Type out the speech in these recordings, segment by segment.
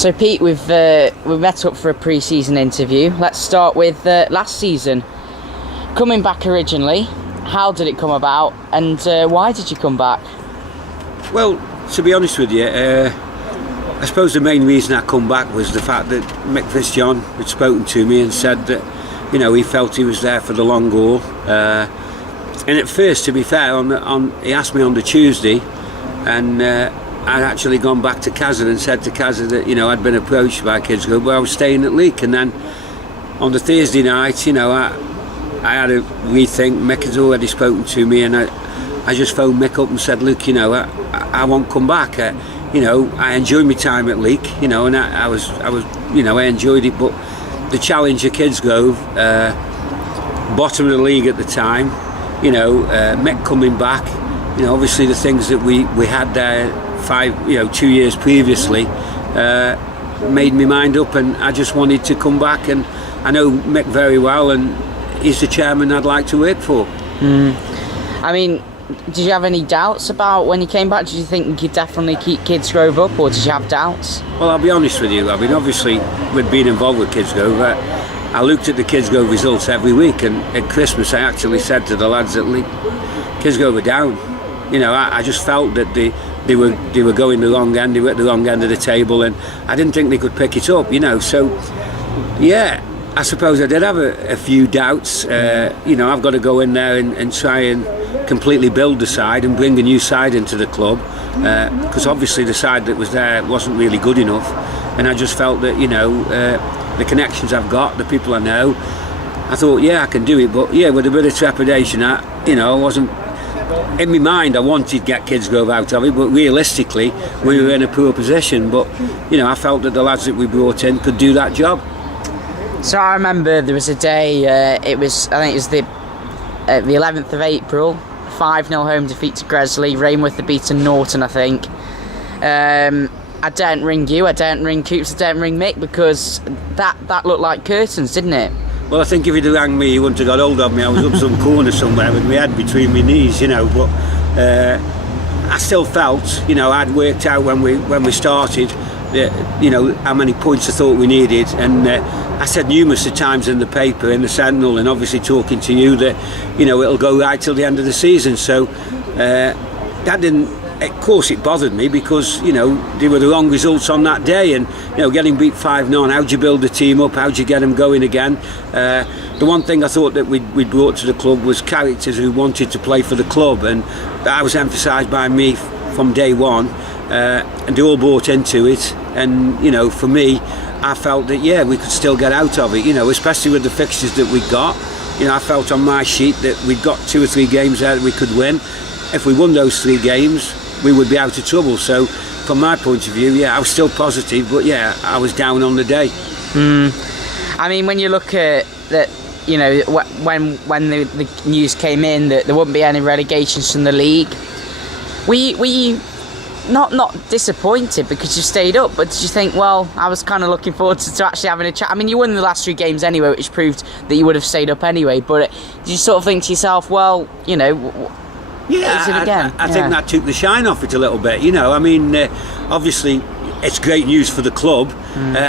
So Pete, we've met up for a pre-season interview. Let's start with last season. Coming back originally, how did it come about, and why did you come back? Well, to be honest with you, I suppose the main reason I come back was the fact that Mick Fitzjohn had spoken to me and said that, you know, he felt he was there for the long haul. And at first, to be fair, he asked me on the Tuesday, and I'd actually gone back to Kazza and said to Kazza that, you know, I'd been approached by Kidsgrove, but I was staying at Leek. And then on the Thursday night, you know, I had a rethink. Mick had already spoken to me, and I just phoned Mick up and said, look, you know, I won't come back. You know, I enjoyed my time at Leek, you know, and I was, you know, I enjoyed it, but the challenge of Kidsgrove, bottom of the league at the time, you know, Mick coming back, you know, obviously the things that we had there 2 years previously made me mind up, and I just wanted to come back. And I know Mick very well, and he's the chairman I'd like to work for. I mean, did you have any doubts about when you came back? Did you think you could definitely keep Kidsgrove up, or did you have doubts? Well, I'll be honest with you. I mean, obviously, with being involved with Kidsgrove, I looked at the Kidsgrove results every week, and at Christmas I actually said to the lads at Leek, Kidsgrove were down. You know, I just felt that they were going the wrong end. They were at the wrong end of the table, and I didn't think they could pick it up. You know, so yeah, I suppose I did have a few doubts. You know, I've got to go in there and try and completely build the side and bring a new side into the club, because obviously the side that was there wasn't really good enough, and I just felt that, you know, the connections I've got, the people I know, I thought, yeah, I can do it. But yeah, with a bit of trepidation, I wasn't in my mind. I wanted to get Kidsgrove out of it, but realistically we were in a poor position. But you know, I felt that the lads that we brought in could do that job. So I remember there was a day, I think it was the 11th of April, 5-0 home defeat to Gresley. Rainworth had beaten Norton, I think. I don't ring you, I don't ring Coops, I don't ring Mick, because that looked like curtains, didn't it? Well, I think if he'd have rang me, he wouldn't have got hold of me. I was up some corner somewhere with my head between my knees, you know. But I still felt, you know, I'd worked out when we started, you know, how many points I thought we needed, and I said numerous of times in the paper, in the Sentinel, and obviously talking to you, that, you know, it'll go right till the end of the season. So that didn't. Of course, it bothered me because, you know, they were the wrong results on that day, and, you know, getting beat 5-0, how'd you build the team up, how'd you get them going again? The one thing I thought that we'd brought to the club was characters who wanted to play for the club, and that was emphasised by me from day one, and they all bought into it. And, you know, for me, I felt that, yeah, we could still get out of it, you know, especially with the fixtures that we got. You know, I felt on my sheet that we'd got 2 or 3 games there that we could win. If we won those 3 games, we would be out of trouble. So from my point of view, yeah, I was still positive, but yeah, I was down on the day. I mean, when you look at that, you know, when the news came in that there wouldn't be any relegations from the league, were you not disappointed because you stayed up, but did you think, well, I was kind of looking forward to actually having a chat? I mean, you won the last 3 games anyway, which proved that you would have stayed up anyway, but did you sort of think to yourself, well, you know, yeah, I think that took the shine off it a little bit, you know. I mean, obviously it's great news for the club.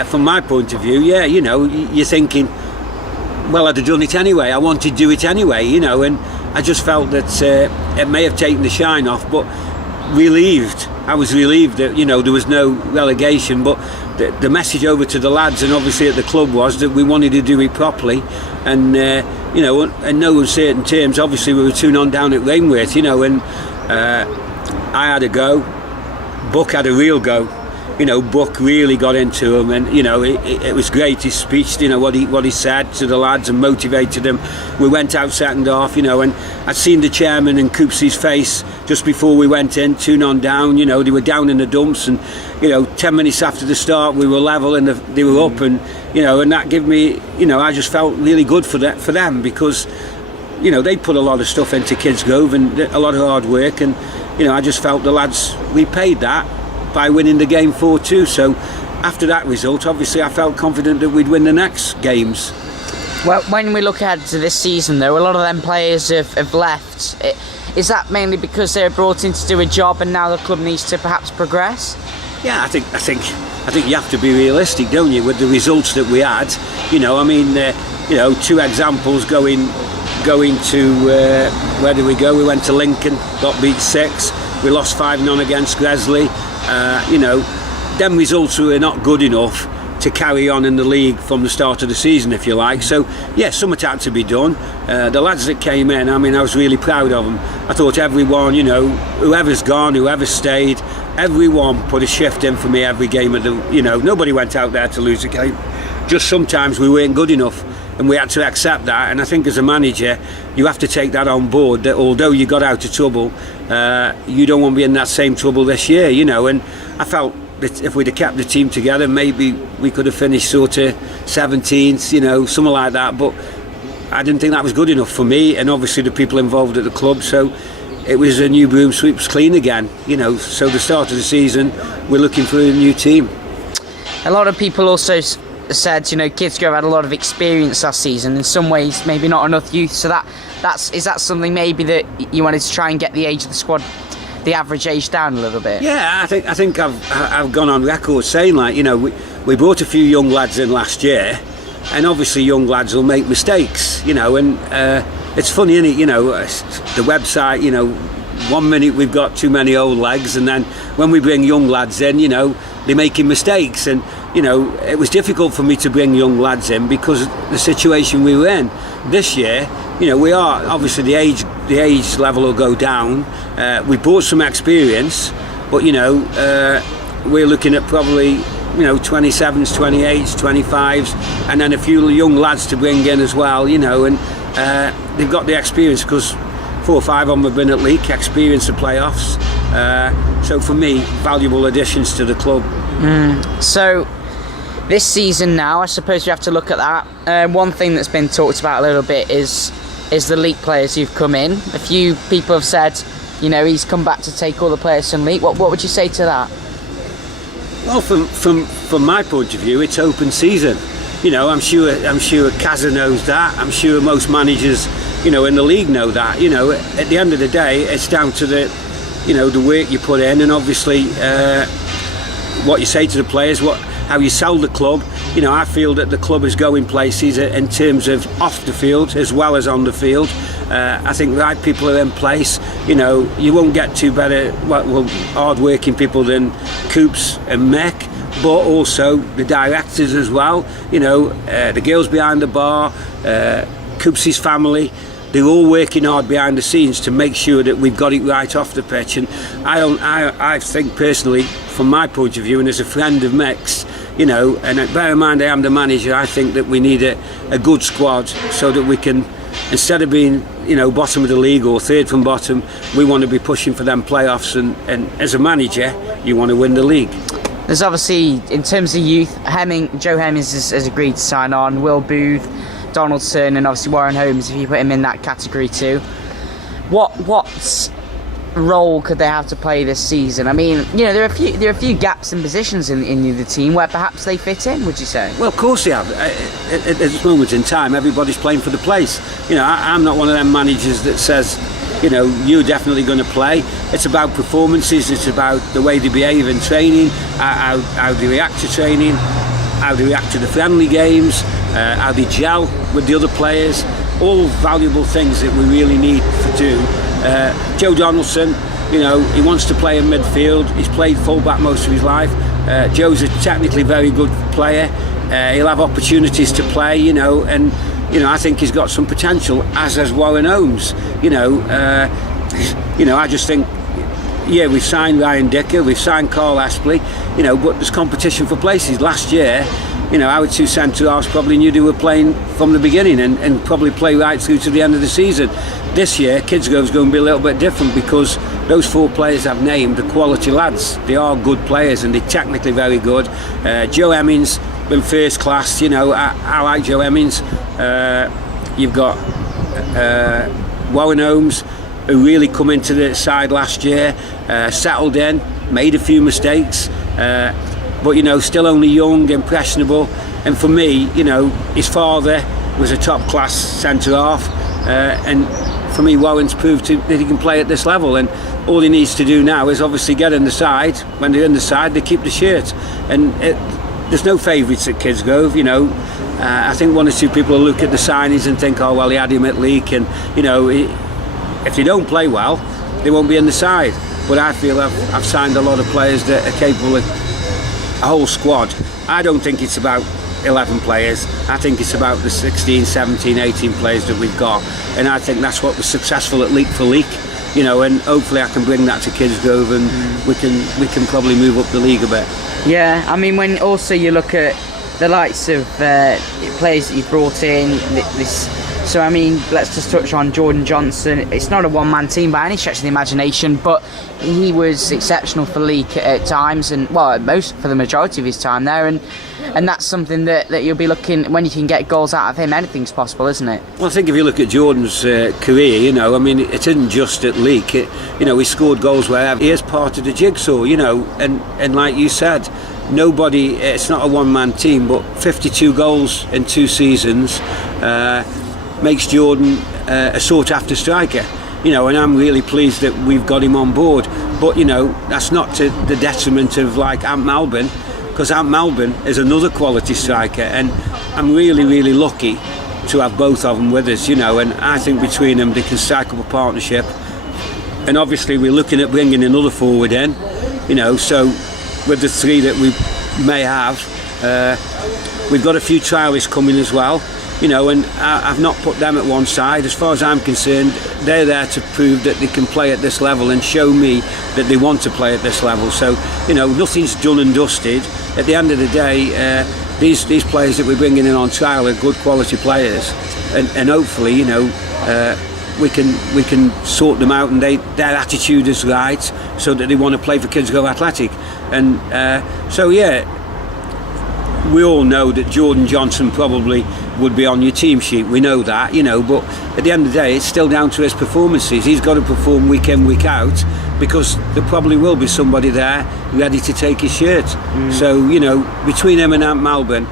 From my point of view, yeah, you know, you're thinking, well, I'd have done it anyway, I wanted to do it anyway, you know, and I just felt that it may have taken the shine off, but relieved. I was relieved that, you know, there was no relegation, but the message over to the lads and obviously at the club was that we wanted to do it properly, and you know, in no uncertain terms. Obviously we were 2-0 down at Rainworth, you know, and I had a go, Buck had a real go. You know, Buck really got into him, and, you know, it was great, his speech, you know, what he said to the lads and motivated them. We went out second half, you know, and I'd seen the chairman and Coopsy's face just before we went in, 2-0 down, you know, they were down in the dumps, and, you know, 10 minutes after the start we were level and they were up, and, you know, and that gave me, you know, I just felt really good for them, because, you know, they put a lot of stuff into Kidsgrove and a lot of hard work, and, you know, I just felt the lads repaid that by winning the game 4-2. So after that result, obviously I felt confident that we'd win the next games. Well, when we look ahead to this season, though, a lot of them players have left. Is that mainly because they were brought in to do a job and now the club needs to perhaps progress? Yeah, I think I think you have to be realistic, don't you, with the results that we had. You know, I mean, 2 examples going to where did we go? We went to Lincoln, got beat 6. We lost 5-0 against Gresley. Them results were not good enough to carry on in the league from the start of the season, if you like. So yeah, something had to be done. The lads that came in, I mean, I was really proud of them. I thought everyone, whoever's gone, whoever stayed, everyone put a shift in for me every game of the, nobody went out there to lose a game. Just sometimes we weren't good enough, and we had to accept that. And I think as a manager, you have to take that on board, that although you got out of trouble, you don't want to be in that same trouble this year, and I felt that if we'd have kept the team together, maybe we could have finished sort of 17th, something like that. But I didn't think that was good enough for me, and obviously the people involved at the club. So it was a new broom sweeps clean again, So the start of the season, we're looking for a new team. A lot of people also said, Kidsgrove had a lot of experience last season. In some ways, maybe not enough youth. So is that something maybe that you wanted to try and get the age of the squad, the average age, down a little bit? Yeah, I think I've gone on record saying, like, we brought a few young lads in last year, and obviously young lads will make mistakes, and it's funny, isn't it? The website, 1 minute we've got too many old legs, and then when we bring young lads in, they're making mistakes. And it was difficult for me to bring young lads in because of the situation we were in. This year, we are obviously the age level will go down. We brought some experience, but we're looking at probably 27s, 28s, 25s, and then a few young lads to bring in as well. And they've got the experience because 4 or 5 of them have been at Leek, experience of playoffs. So for me, valuable additions to the club. So this season now, I suppose we have to look at that. One thing that's been talked about a little bit is the Leek players who've come in. A few people have said, he's come back to take all the players from Leek. What would you say to that? Well, from my point of view, it's open season. I'm sure Kazza knows that. I'm sure most managers, in the league know that. At the end of the day, it's down to the work you put in, and obviously what you say to the players, how you sell the club. I feel that the club is going places in terms of off the field as well as on the field. I think the right people are in place. You won't get two better, hard-working people than Coops and Mick, but also the directors as well. The girls behind the bar, Coops' family. They're all working hard behind the scenes to make sure that we've got it right off the pitch. And I think personally, from my point of view, and as a friend of Mick's, and bear in mind I am the manager, I think that we need a good squad so that we can, instead of being bottom of the league or third from bottom, we want to be pushing for them playoffs. And as a manager, you want to win the league. There's obviously, in terms of youth, Joe Hemmings has agreed to sign on, Will Booth, Donaldson, and obviously Warren Holmes, if you put him in that category too. What role could they have to play this season? I mean, there are a few gaps in positions in the team where perhaps they fit in, would you say? Well, of course they have. At this moment in time, everybody's playing for the place. I'm not one of them managers that says, you're definitely going to play. It's about performances, it's about the way they behave in training, how they react to training, how they react to the friendly games, how they gel with the other players. All valuable things that we really need to do. Joe Donaldson, he wants to play in midfield. He's played fullback most of his life. Joe's a technically very good player. He'll have opportunities to play, and I think he's got some potential, as has Warren Holmes. I just think, we've signed Ryan Dicker, we've signed Carl Aspley, but there's competition for places. Last year, our 2 centre-halves probably knew they were playing from the beginning and probably play right through to the end of the season. This year, Kidsgrove's going to be a little bit different because those 4 players I've named are quality lads. They are good players and they're technically very good. Joe Hemmings been first class. I like Joe Hemmings. You've got Warren Holmes, who really come into the side last year, settled in, made a few mistakes, but still only young, impressionable. And for me, his father was a top class centre half, and for me, Warren's proved that he can play at this level, and all he needs to do now is obviously get in the side. When they're in the side, they keep the shirt, and there's no favourites at Kidsgrove, you know. I think one or two people will look at the signings and think, oh well, he had him at Leek, and you know, if they don't play well, they won't be in the side. But I feel I've signed a lot of players that are capable of a whole squad. I don't think it's about 11 players. I think it's about the 16, 17, 18 players that we've got, and I think that's what was successful at Leek for Leek, you know, and hopefully I can bring that to Kidsgrove, and we can probably move up the league a bit. Yeah, I mean, when also you look at the likes of players that you've brought in, this. So I mean, let's just touch on Jordan Johnson. It's not a one-man team by any stretch of the imagination, but he was exceptional for Leek at times, and well, for the majority of his time there, and that's something that you'll be looking, when you can get goals out of him, anything's possible, isn't it? Well, I think if you look at Jordan's career, you know, I mean, it isn't just at Leek. You know, he scored goals wherever. He is part of the jigsaw, you know, and like you said, nobody. It's not a one-man team, but 52 goals in 2 seasons. Makes Jordan a sought-after striker, you know, and I'm really pleased that we've got him on board. But you know, that's not to the detriment of like Ant Malbin, because Ant Malbin is another quality striker, and I'm really, really lucky to have both of them with us, you know. And I think between them they can strike up a partnership. And obviously we're looking at bringing another forward in, you know. So with the 3 that we may have, we've got a few trialists coming as well. You know, and I've not put them at one side. As far as I'm concerned, they're there to prove that they can play at this level and show me that they want to play at this level. So, you know, nothing's done and dusted. At the end of the day, these players that we're bringing in on trial are good quality players, and hopefully, you know, we can sort them out, and their attitude is right, so that they want to play for Kidsgrove Athletic. And so, yeah, we all know that Jordan Johnson probably would be on your team sheet. We know that, you know, but at the end of the day, it's still down to his performances. He's got to perform week in, week out, because there probably will be somebody there ready to take his shirt. So, you know, between him and Ant Malbin,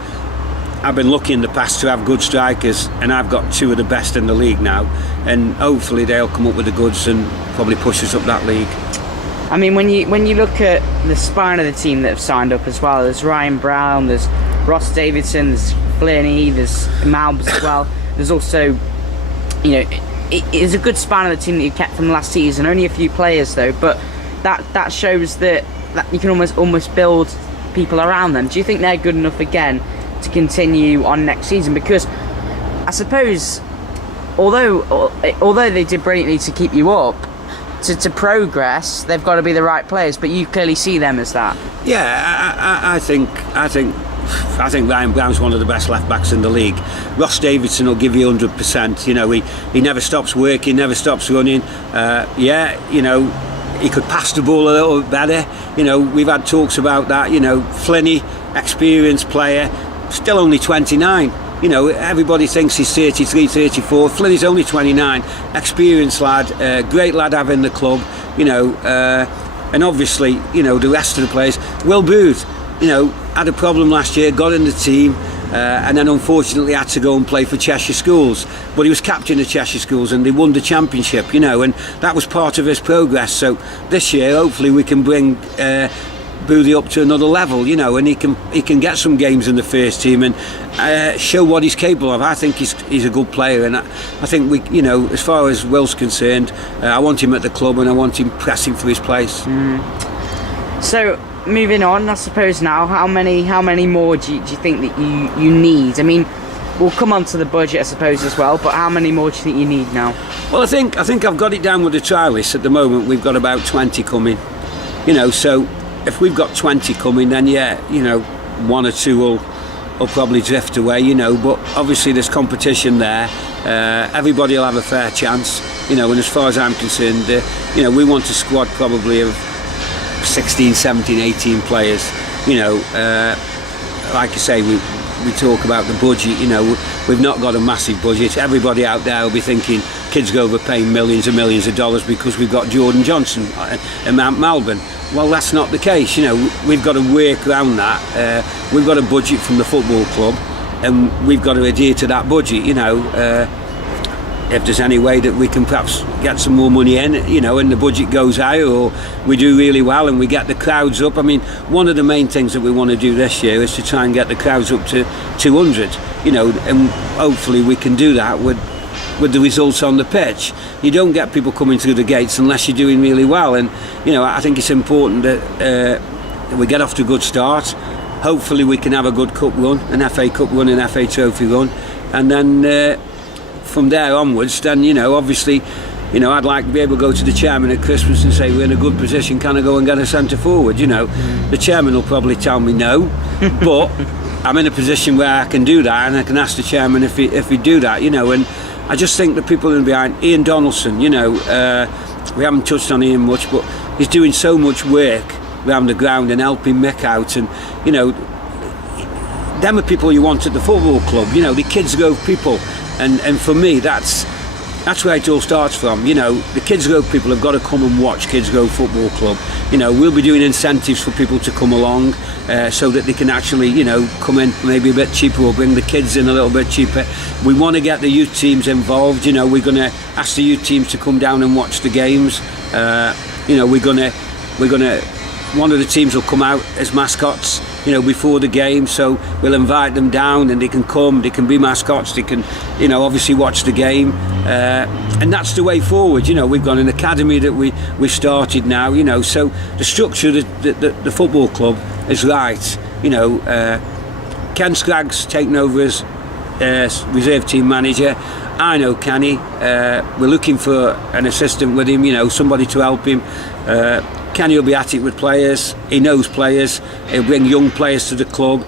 I've been lucky in the past to have good strikers, and I've got 2 of the best in the league now, and hopefully they'll come up with the goods and probably push us up that league. I mean, when you look at the spine of the team that have signed up as well, there's Ryan Brown, there's Ross Davidson, there's Flinney, there's Malbs as well. There's also, you know, it is a good span of the team that you kept from last season. Only a few players though, but that shows that you can almost build people around them. Do you think they're good enough again to continue on next season? Because I suppose, although they did brilliantly to keep you up, to progress, they've got to be the right players. But you clearly see them as that. Yeah, I think Ryan Brown's one of the best left backs in the league. Ross Davidson will give you 100%. You know, he never stops working, never stops running. Yeah, you know, he could pass the ball a little bit better. You know, we've had talks about that. You know, Flinney, experienced player, still only 29. You know, everybody thinks he's 33, 34. Flinney's only 29. Experienced lad, great lad having the club. You know, and obviously, you know, the rest of the players. Will Booth, you know, had a problem last year, got in the team, and then unfortunately had to go and play for Cheshire Schools. But he was captain of Cheshire Schools, and they won the championship, you know, and that was part of his progress. So this year, hopefully, we can bring Boothie up to another level, you know, and he can get some games in the first team and show what he's capable of. I think he's a good player, and I think we, you know, as far as Will's concerned, I want him at the club, and I want him pressing for his place. So moving on, I suppose now, how many more do you think that you need? I mean, we'll come on to the budget, I suppose, as well, but how many more do you think you need now? Well, I think I've got it down with the trialists at the moment. We've got about 20 coming, you know, so if we've got 20 coming, then yeah, you know, 1 or 2 will probably drift away, you know, but obviously there's competition there. Everybody will have a fair chance, you know, and as far as I'm concerned, you know, we want a squad probably of 16, 17, 18 players, you know. Like I say, we talk about the budget, you know, we've not got a massive budget. Everybody out there will be thinking Kidsgrove are paying millions and millions of dollars because we've got Jordan Johnson and Mount Malbin. Well, that's not the case, you know. We've got to work around that. We've got a budget from the football club, and we've got to adhere to that budget, you know. if there's any way that we can perhaps get some more money in, you know, and the budget goes higher, or we do really well and we get the crowds up. I mean, one of the main things that we want to do this year is to try and get the crowds up to 200, you know, and hopefully we can do that with the results on the pitch. You don't get people coming through the gates unless you're doing really well, and you know, I think it's important that we get off to a good start. Hopefully we can have a good cup run, an FA Cup run, an FA Trophy run, and then from there onwards, then, you know, obviously, you know, I'd like to be able to go to the chairman at Christmas and say, we're in a good position, can I go and get a centre forward, you know. The chairman will probably tell me no, but I'm in a position where I can do that, and I can ask the chairman if he do that, you know. And I just think the people in behind, Ian Donaldson, you know, we haven't touched on Ian much, but he's doing so much work around the ground and helping Mick out, and, you know, them are people you want at the football club, you know, the Kidsgrove people. And for me, that's where it all starts from. You know, the Kidsgrove people have got to come and watch Kidsgrove Football Club. You know, we'll be doing incentives for people to come along so that they can actually, you know, come in maybe a bit cheaper, or bring the kids in a little bit cheaper. We want to get the youth teams involved. You know, we're going to ask the youth teams to come down and watch the games. You know, we're gonna one of the teams will come out as mascots, you know, before the game, so we'll invite them down and they can come, they can be mascots, they can, you know, obviously watch the game, and that's the way forward. You know, we've got an academy that we've started now, you know, so the structure of the football club is right. You know, Ken Scraggs taken over as reserve team manager. I know Kenny, we're looking for an assistant with him, you know, somebody to help him. Kenny will be at it with players. He knows players. He'll bring young players to the club.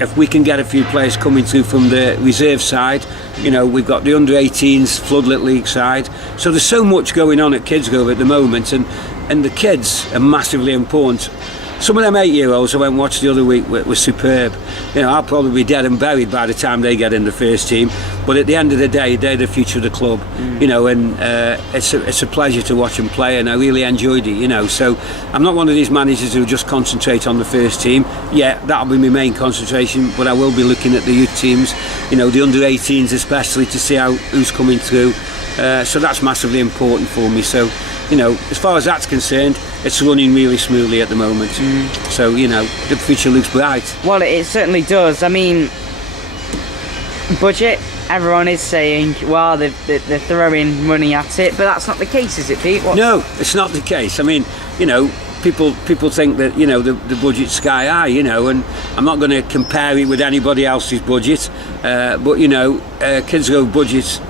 If we can get a few players coming through from the reserve side, you know, we've got the under-18s Floodlit League side. So there's so much going on at Kidsgrove at the moment, and the kids are massively important. Some of them 8-year-olds I went and watched the other week were superb. You know, I'll probably be dead and buried by the time they get in the first team. But at the end of the day, they're the future of the club. You know, and it's a pleasure to watch them play, and I really enjoyed it. You know, so I'm not one of these managers who just concentrate on the first team. Yeah, that'll be my main concentration. But I will be looking at the youth teams. You know, the under-18s especially, to see who's coming through. So that's massively important for me. So, you know, as far as that's concerned, it's running really smoothly at the moment. So, you know, the future looks bright. Well, it certainly does. I mean, budget, everyone is saying, well, they're throwing money at it, but that's not the case, is it, Pete? No, it's not the case. I mean, you know, people think that, you know, the budget's sky high, you know, and I'm not going to compare it with anybody else's budget, but, you know, Kidsgrove budget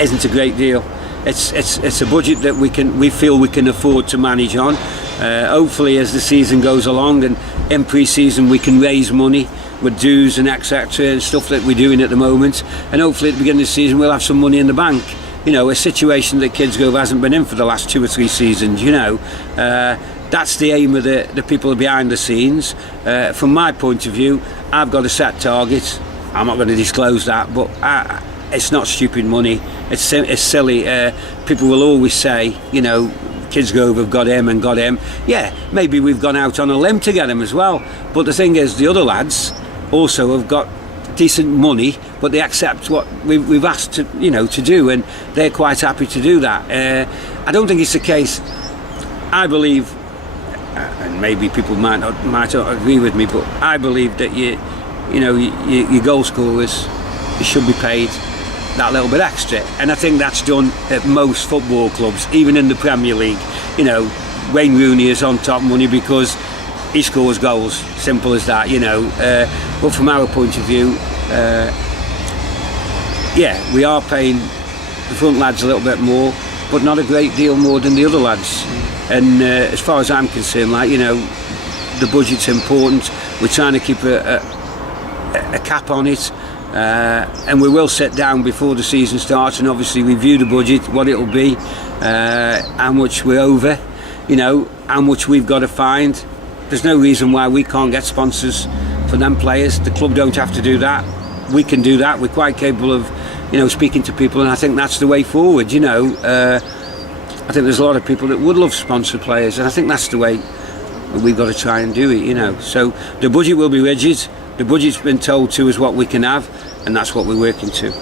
isn't a great deal. It's a budget that we feel we can afford to manage on. Hopefully, as the season goes along and in pre-season, we can raise money with dues and etc. and stuff that we're doing at the moment. And hopefully, at the beginning of the season, we'll have some money in the bank. You know, a situation that Kidsgrove hasn't been in for the last 2 or 3 seasons. You know, that's the aim of the people behind the scenes. From my point of view, I've got a set target. I'm not going to disclose that, but it's not stupid money. It's silly. People will always say, you know, Kidsgrove have got him and got him. Yeah, maybe we've gone out on a limb to get him as well. But the thing is, the other lads also have got decent money, but they accept what we've asked to, you know, to do, and they're quite happy to do that. I don't think it's the case. I believe, and maybe people might not agree with me, but I believe that your goal scorers, you should be paid that little bit extra, and I think that's done at most football clubs, even in the Premier League. You know, Wayne Rooney is on top money because he scores goals, simple as that, you know. But from our point of view, yeah, we are paying the front lads a little bit more, but not a great deal more than the other lads. And as far as I'm concerned, like, you know, the budget's important. We're trying to keep a cap on it. And we will sit down before the season starts and obviously review the budget, what it'll be, how much we're over, you know, how much we've got to find. There's no reason why we can't get sponsors for them players. The club don't have to do that. We can do that. We're quite capable of, you know, speaking to people, and I think that's the way forward, you know. I think there's a lot of people that would love sponsored players, and I think that's the way we've got to try and do it, you know. So the budget will be rigid. The budget's been told to us what we can have, and that's what we're working to.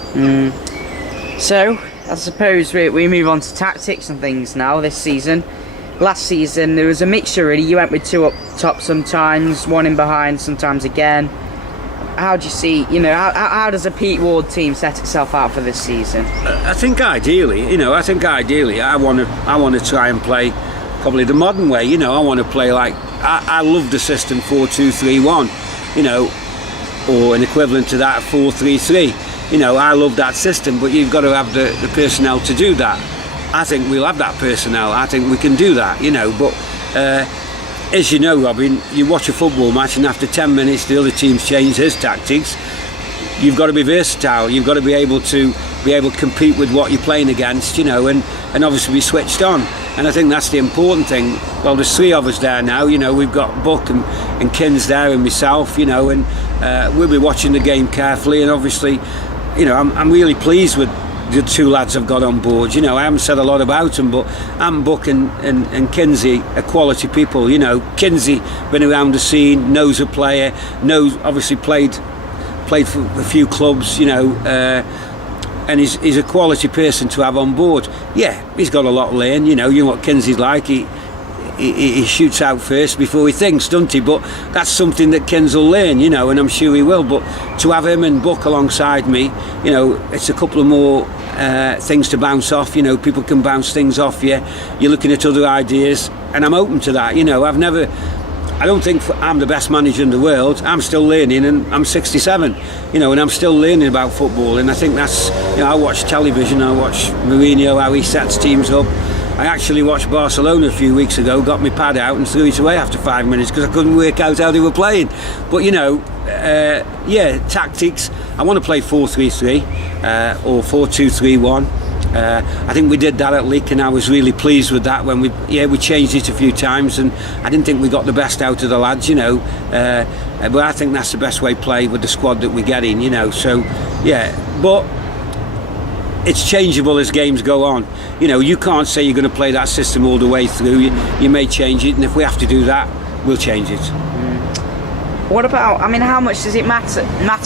So, I suppose we move on to tactics and things now this season. Last season there was a mixture really. You went with 2 up top sometimes, 1 in behind sometimes again. How do you see, how does a Pete Ward team set itself out for this season? I think ideally, I want to try and play probably the modern way. I want to play like, I love the system 4-2-3-1, or an equivalent to that 4-3-3. I love that system, but you've got to have the personnel to do that. I think we'll have that personnel. I think we can do that, but as you know, Robin, you watch a football match and after 10 minutes the other team's changed his tactics. You've got to be versatile. You've got to be able to compete with what you're playing against, and obviously be switched on. And I think that's the important thing. Well, there's 3 of us there now. We've got Buck and Kins there and myself, and we'll be watching the game carefully. And obviously, I'm really pleased with the 2 lads I've got on board. I haven't said a lot about them, but Buck and Kinsey are quality people. Kinsey been around the scene, knows a player, obviously played for a few clubs, and he's a quality person to have on board. Yeah, he's got a lot to learn. You know what Kinsey's like. He shoots out first before he thinks, doesn't he? But that's something that Kins will learn, and I'm sure he will. But to have him and Buck alongside me, it's a couple of more things to bounce off. People can bounce things off you. You're looking at other ideas, and I'm open to that. I don't think I'm the best manager in the world. I'm still learning, and I'm 67, and I'm still learning about football. And I think that's, I watch television, I watch Mourinho, how he sets teams up. I actually watched Barcelona a few weeks ago, got my pad out and threw it away after 5 minutes because I couldn't work out how they were playing. But tactics, I want to play 4-3-3 or 4-2-3-1. I think we did that at Leek, and I was really pleased with that when we changed it a few times, and I didn't think we got the best out of the lads, but I think that's the best way to play with the squad that we're getting, so but it's changeable as games go on. You can't say you're going to play that system all the way through. You may change it, and if we have to do that, we'll change it. What about, how much does it matter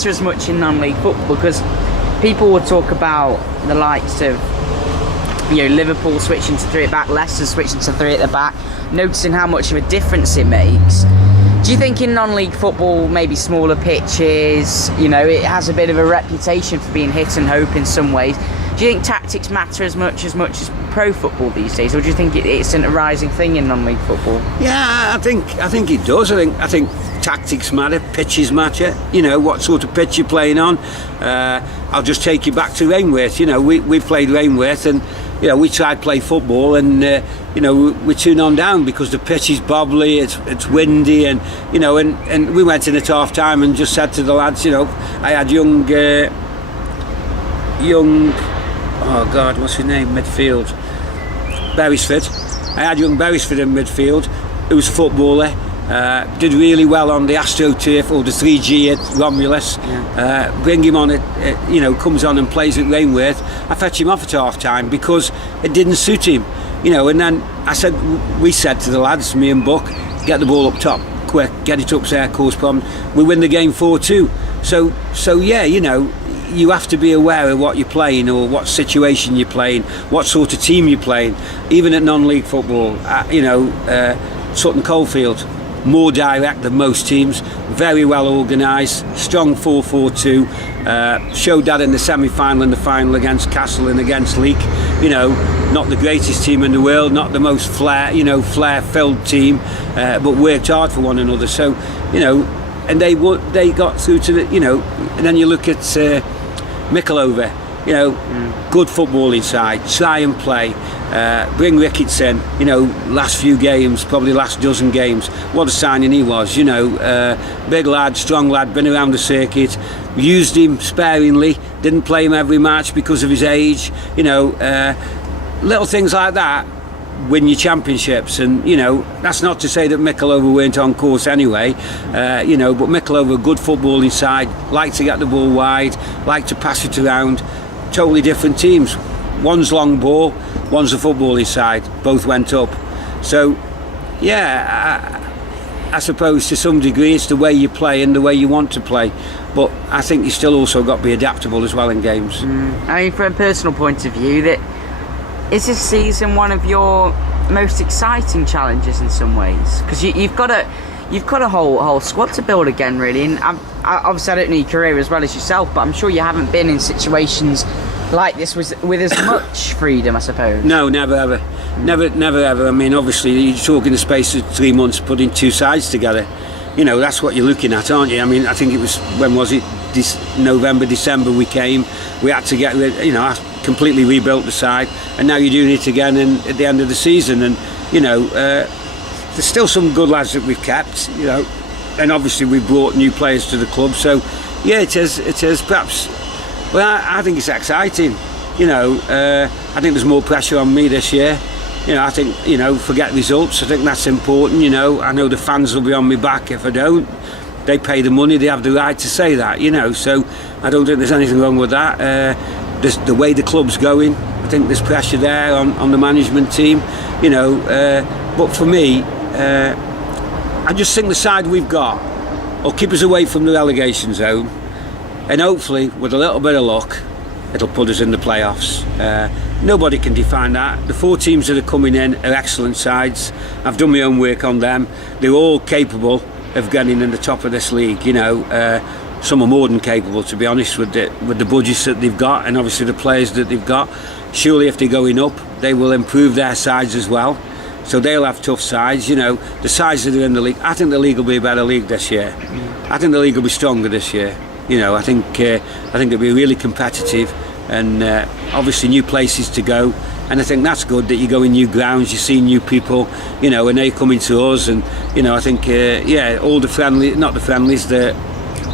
as much in non-league football? Because people will talk about the likes of Liverpool switching to 3 at back, Leicester switching to 3 at the back, noticing how much of a difference it makes. Do you think in non-league football, maybe smaller pitches, it has a bit of a reputation for being hit and hope in some ways? Do you think tactics matter as much as pro football these days, or do you think it's a rising thing in non-league football? Yeah, I think it does. I think tactics matter, pitches matter. What sort of pitch you're playing on. I'll just take you back to Rainworth. We played Rainworth, and we tried to play football, and we're 2-0 down because the pitch is bobbly, it's windy, and and we went in at half time and just said to the lads, I had young oh God, what's his name, midfield, Beresford. I had young Beresford in midfield, who was a footballer, did really well on the AstroTurf or the 3G at Romulus. Bring him on comes on and plays at Rainworth. I fetch him off at half time because it didn't suit him, and then we said to the lads, me and Buck, get the ball up top quick, get it up there, cause problems. We win the game 4-2. So yeah, you have to be aware of what you're playing, or what situation you're playing, what sort of team you're playing. Even at non-league football, Sutton Coldfield, more direct than most teams, very well organised, strong 4-4-2. Showed that in the semi-final and the final against Castle and against Leek. Not the greatest team in the world, not the most flair-filled team, but worked hard for one another. So, and they got through to the, and then you look at Mickleover, good footballing side, try and play, bring Ricketts in, last few games, probably last dozen games, what a signing he was, big lad, strong lad, been around the circuit, used him sparingly, didn't play him every match because of his age, little things like that win your championships. And that's not to say that Mickleover weren't on course anyway, but Mickleover, good footballing side, like to get the ball wide, like to pass it around. Totally different teams, one's long ball, one's a footballing side, both went up. So I suppose to some degree it's the way you play and the way you want to play, but I think you still also got to be adaptable as well in games. I mean, from a personal point of view, is this season one of your most exciting challenges in some ways? Because you've got a whole squad to build again, really. And obviously I don't know your career as well as yourself, but I'm sure you haven't been in situations like this with as much freedom, I suppose. No, never ever. Never ever. I mean, obviously you're talking the space of 3 months putting two sides together. You know, that's what you're looking at, aren't you? I mean, I think it was, when was it? November, December we came. We had to get rid, you know, I completely rebuilt the side, and now you're doing it again at the end of the season. And, you know, there's still some good lads that we've kept, you know, and obviously we've brought new players to the club. So, yeah, it is perhaps, well, I think it's exciting. You know, I think there's more pressure on me this year. You know, I think, you know, forget results. I think that's important. You know, I know the fans will be on me back if I don't. They pay the money. They have the right to say that. You know, so I don't think there's anything wrong with that. The way the club's going, I think there's pressure there on the management team. You know, but for me, I just think the side we've got will keep us away from the relegation zone, and hopefully, with a little bit of luck, it'll put us in the playoffs. Nobody can define that. The 4 teams that are coming in are excellent sides. I've done my own work on them. They're all capable of getting in the top of this league. You know, some are more than capable, to be honest, with the budgets that they've got, and obviously the players that they've got. Surely, if they're going up, they will improve their sides as well. So they'll have tough sides. You know, the sides that are in the league. I think the league will be a better league this year. I think the league will be stronger this year. You know, I think it'll be really competitive, and obviously new places to go. And I think that's good that you go in new grounds, you see new people, you know, and they're coming to us. And you know, I think all the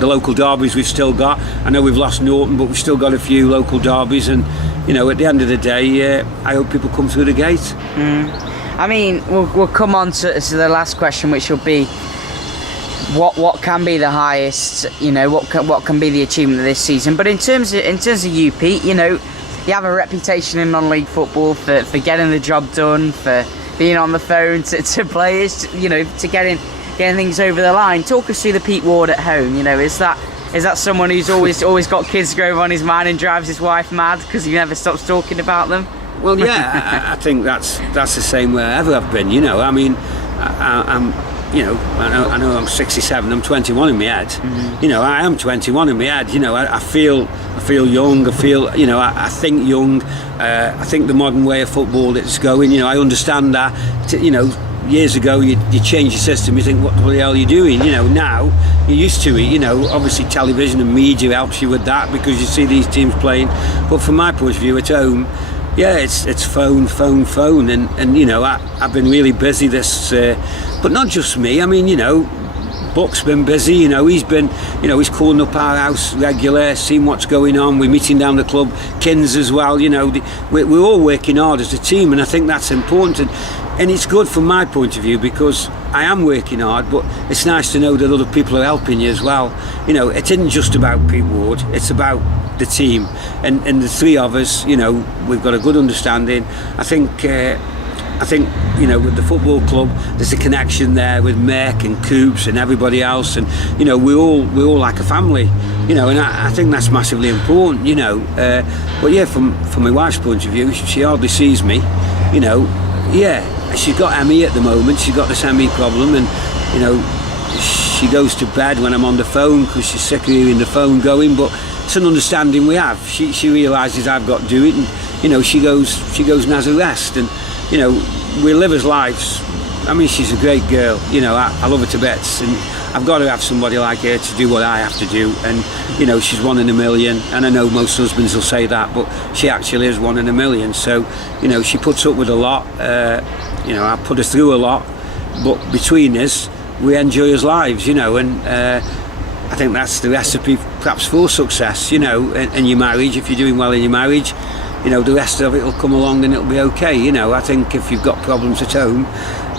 local derbies we've still got. I know we've lost Norton, but we've still got a few local derbies. And you know, at the end of the day, I hope people come through the gate. I mean, we'll come on to the last question, which will be, what can be the highest, you know, what can be the achievement of this season. But in terms of you, Pete, you know, you have a reputation in non-league football for getting the job done, for being on the phone to players, you know, to getting things over the line. Talk us through the Pete Ward at home. You know, is that someone who's always got Kidsgrove on his mind and drives his wife mad because he never stops talking about them? Well, yeah, I think that's the same wherever I've been. You know, I mean, I'm. You know, I know I'm 67. I'm 21 in my head. You know, I am 21 in my head. You know, I feel young. I feel, you know, I think young. I think the modern way of football that's going. You know, I understand that. You know, years ago you change your system. You think, what the hell are you doing? You know, now you're used to it. You know, obviously television and media helps you with that because you see these teams playing. But from my point of view, at home, yeah, it's phone, and you know, I've been really busy this, but not just me. I mean, you know, Buck's been busy. You know, he's calling up our house regular, seeing what's going on. We're meeting down the club, Kins as well. You know, we're all working hard as a team, and I think that's important. And it's good from my point of view because I am working hard, but it's nice to know that other people are helping you as well. You know, it isn't just about Pete Ward, it's about the team. And the 3 of us, you know, we've got a good understanding. I think, you know, with the football club, there's a connection there with Mick and Coops and everybody else. And, you know, we're all like a family, you know, and I think that's massively important, you know. But yeah, from my wife's point of view, she hardly sees me, you know. Yeah, she's got ME at the moment. She's got this ME problem, and you know, she goes to bed when I'm on the phone because she's sick of hearing the phone going. But it's an understanding we have. She realises I've got to do it, and you know, she goes and has a rest, and you know, we live as lives. I mean, she's a great girl. You know, I love her to bits, and I've got to have somebody like her to do what I have to do. And you know, she's 1 in a million, and I know most husbands will say that, but she actually is 1 in a million. So you know, she puts up with a lot. You know, I put her through a lot, but between us, we enjoy our lives. You know, and I think that's the recipe, perhaps, for success. You know, in your marriage, if you're doing well in your marriage, you know, the rest of it will come along and it'll be okay. You know, I think if you've got problems at home,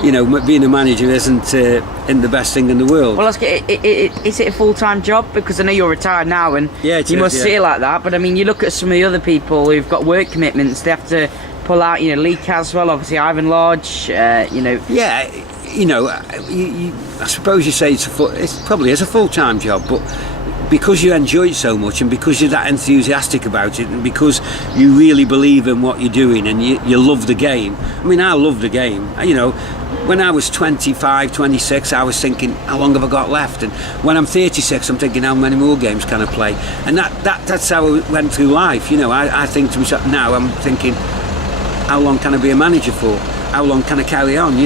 you know, being a manager isn't the best thing in the world. Well, is it a full-time job? Because I know you're retired now, and you must see it like that. But I mean, you look at some of the other people who've got work commitments; they have to pull out. You know, Leek as well, obviously Ivan Lodge. You know. Yeah, I suppose you say it probably is a full-time job, but because you enjoy it so much, and because you're that enthusiastic about it, and because you really believe in what you're doing, and you love the game. I mean, I love the game. When I was 25, 26, I was thinking, how long have I got left? And when I'm 36, I'm thinking, how many more games can I play? And that's how I went through life. I think to myself, now I'm thinking, how long can I be a manager for? How long can I carry on?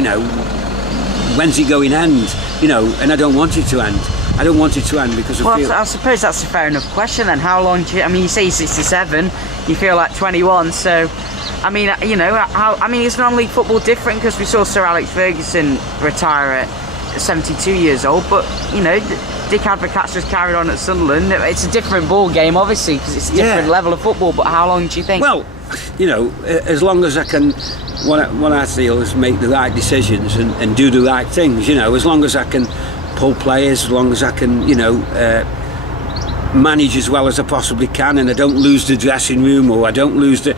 When's it going to end? And I don't want it to end. I don't want it to end because I suppose that's a fair enough question then. How long do you... I mean, you say you're 67, you feel like 21, so... I mean, is non-league football different? Because we saw Sir Alex Ferguson retire at 72 years old, but, Dick Advocat's just carried on at Sunderland. It's a different ball game, obviously, because it's a different level of football, but how long do you think? Well, as long as I can... What I feel is make the right decisions and do the right things, as long as I can pull players, as long as I can, manage as well as I possibly can, and I don't lose the dressing room, or I don't lose the,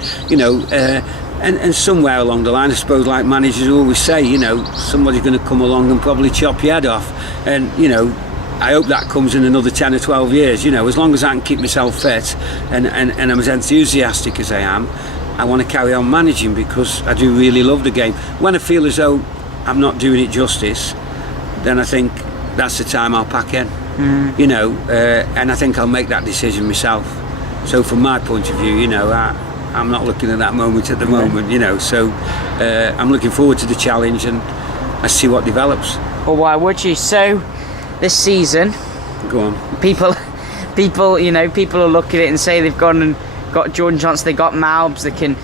and somewhere along the line, I suppose, like managers always say, somebody's going to come along and probably chop your head off, and I hope that comes in another 10 or 12 years, as long as I can keep myself fit and I'm as enthusiastic as I am. I want to carry on managing because I do really love the game. When I feel as though I'm not doing it justice, then I think that's the time I'll pack in. And I think I'll make that decision myself. So from my point of view, I'm not looking at that moment at the moment, so I'm looking forward to the challenge, and I see what develops. Well, why would you? So this season, go on. People will look at it and say they've gone and got Jordan Johnson, they got Malbs, they can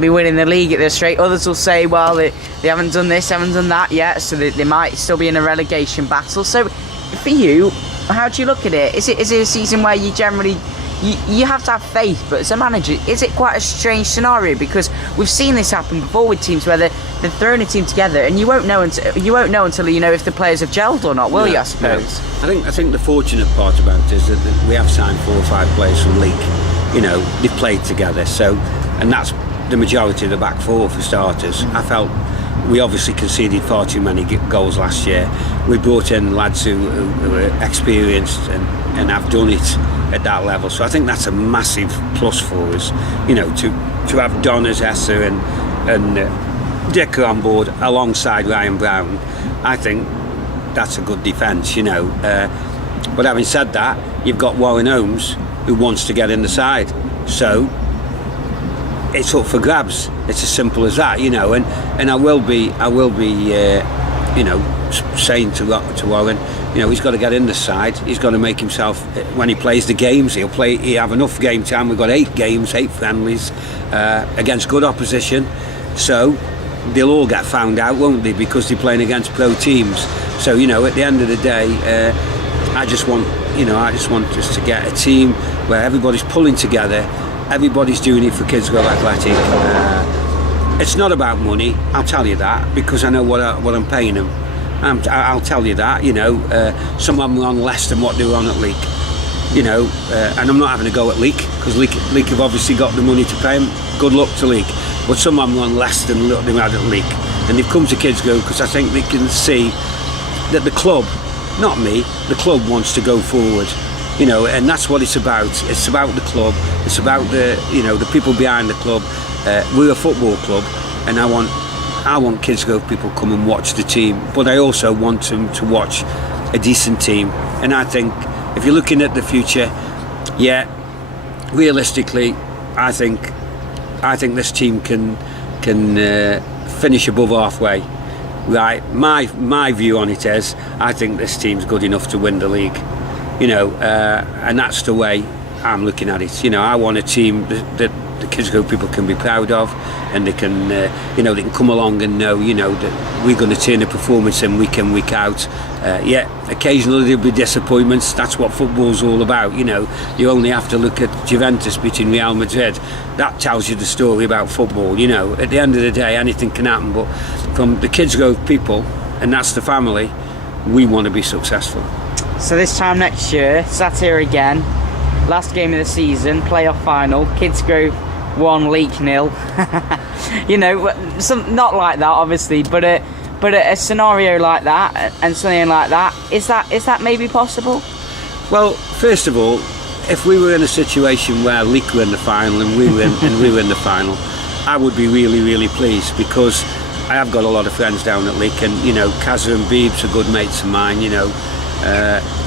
be winning the league at their straight. Others will say, well, they haven't done this, haven't done that yet, so they might still be in a relegation battle. So for you, how do you look at it? Is it a season where you generally you have to have faith, but as a manager, is it quite a strange scenario? Because we've seen this happen before with teams where they've thrown a team together, and you won't know until you know if the players have gelled or not, will you? I suppose. No. I think the fortunate part about it is that we have signed 4 or 5 players from Leek. They've played together, and that's the majority of the back 4 for starters. I felt we obviously conceded far too many goals last year. We brought in lads who were experienced and have done it at that level. So I think that's a massive plus for us. To have Don as Esser and Dicker on board alongside Ryan Brown, I think that's a good defence. But having said that, you've got Warren Holmes who wants to get in the side. So it's up for grabs. It's as simple as that, and I will be saying to Warren, he's got to get in the side. He's got to make himself, when he plays the games, he'll have enough game time. We've got 8 games, 8 friendlies against good opposition, so they'll all get found out, won't they, because they're playing against pro teams. So at the end of the day, I just want us to get a team where everybody's pulling together, everybody's doing it for Kidsgrove Athletic. It's not about money, I'll tell you that, because I know what I'm paying them. I'll tell you that, some of them are on less than what they were on at Leek, and I'm not having a go at Leek, because Leek have obviously got the money to pay them. Good luck to Leek. But some of them are on less than what they had at Leek, and they've come to Kidsgrove because I think they can see that the club, not me, the club wants to go forward, and that's what it's about. It's about the club. It's about the people behind the club. We're a football club, and I want Kidsgrove people come and watch the team, but I also want them to watch a decent team. And I think if you're looking at the future, realistically, I think this team can finish above halfway. Right, my view on it is, I think this team's good enough to win the league, and that's the way I'm looking at it. I want a team that the Kidsgrove people can be proud of, and they can, they can come along and know, that we're going to turn a performance in week out. Occasionally there'll be disappointments. That's what football's all about. You only have to look at Juventus beating Real Madrid. That tells you the story about football. At the end of the day, anything can happen. But from the Kidsgrove people, and that's the family, we want to be successful. So this time next year, sat here again, last game of the season, playoff final, Kidsgrove 1, Leek 0. Not like that, obviously, but But a scenario like that and something like that, is that maybe possible? Well, first of all, if we were in a situation where Leek were in the final and we were in the final, I would be really, really pleased, because I have got a lot of friends down at Leek, and you know, Kazza and Beebs are good mates of mine, you know,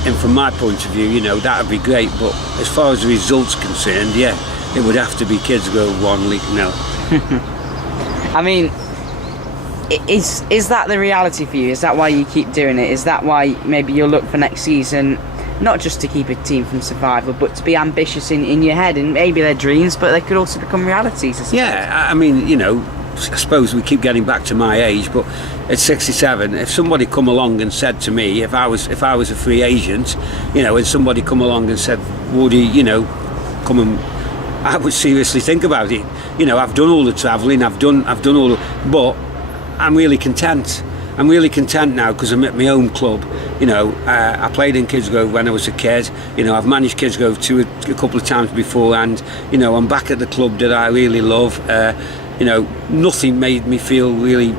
and from my point of view, you know, that would be great. But as far as the results concerned, yeah, it would have to be Kidsgrove 1, Leek 0. I mean, is that the reality for you? Is that why you keep doing it? Is that why maybe you'll look for next season, not just to keep a team from survival, but to be ambitious in your head, and maybe they're dreams, but they could also become realities, I suppose. Yeah, I mean, you know, I suppose we keep getting back to my age, but at 67, if somebody come along and said to me, if I was a free agent, you know, and somebody come along and said, Wardy, you know, come and, I would seriously think about it. You know, I've done all the travelling, I've done all the, but I'm really content. I'm really content now, because I'm at my own club. You know, I played in Kidsgrove when I was a kid. You know, I've managed Kidsgrove a couple of times before, and you know, I'm back at the club that I really love. You know, nothing made me feel really.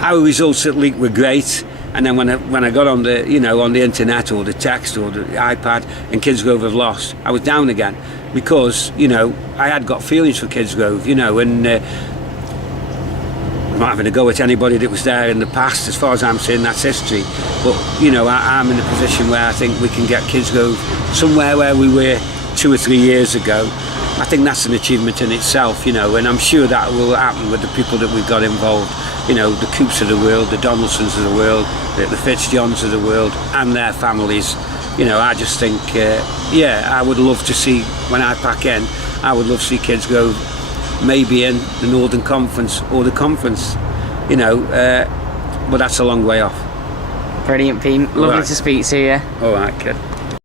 Our results at Leek were great, and then when I got on the, you know, on the internet or the text or the iPad, and Kidsgrove have lost, I was down again, because you know, I had got feelings for Kidsgrove, you know, and I'm not having a go at anybody that was there in the past. As far as I'm saying, that's history. But you know, I'm in a position where I think we can get Kidsgrove somewhere where we were 2 or 3 years ago. I think that's an achievement in itself, you know, and I'm sure that will happen with the people that we've got involved. You know, the Coops of the world, the Donaldsons of the world, the Fitzjohns of the world, and their families. You know, I just think, yeah, I would love to see, when I pack in, I would love to see Kidsgrove maybe in the Northern Conference or the Conference, you know, but that's a long way off. Brilliant, Pete. Lovely to speak to you. All right, kid.